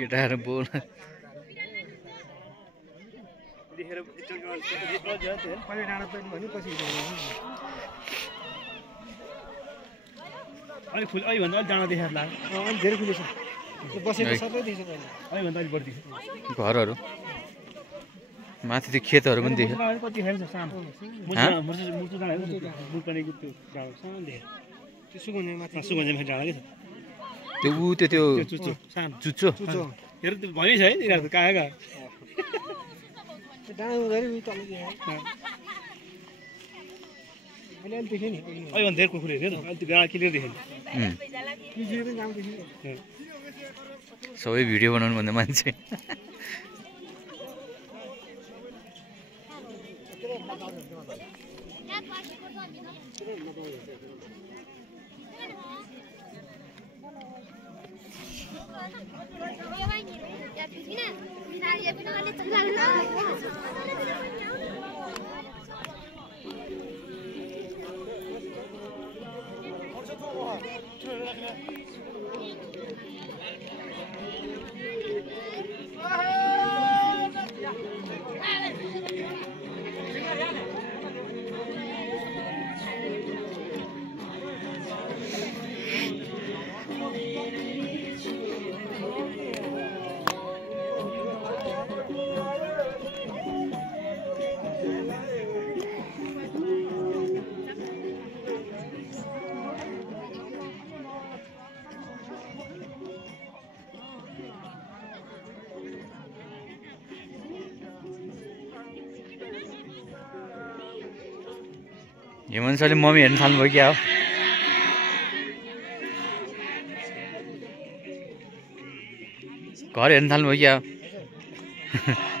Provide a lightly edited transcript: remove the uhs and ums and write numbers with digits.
केटाहरु बोल अलि फुल अलि भन्दा अलि डाँडा देखाएर लाग्यो अलि धेरै फुलेछ बसेको सबै देख्छ अहिले अलि भन्दा अलि बढी घरहरु माथि त्यो खेतहरु पनि देख्यो कति खेल्छ सानो मुर्चु डाँडा हो बुल्कनेको त्यो डाँडा सानो देख्यो त्यो सुगन्जे माथि सुगन्जेमा डाँडा के छ त्यो उ त्यो चुच्चो सानो चुच्चो हेर त्यो भइ छ है यिनीहरु त कहाँ डाँडा हुँदैन उही तल अहिले अलि देखेँ नि अहिले भन्दा धेरै कुकुर हेऱ्यो नि अहिले त्यो डाँडा क्लियर देखेँ सबै भिडियो बनाउनु भन्दा मान्छे हेमन्त सरले मम्मी हेर्न थाल्नुभयो क्या हो घर हेर्न थाल्नुभयो क्या हो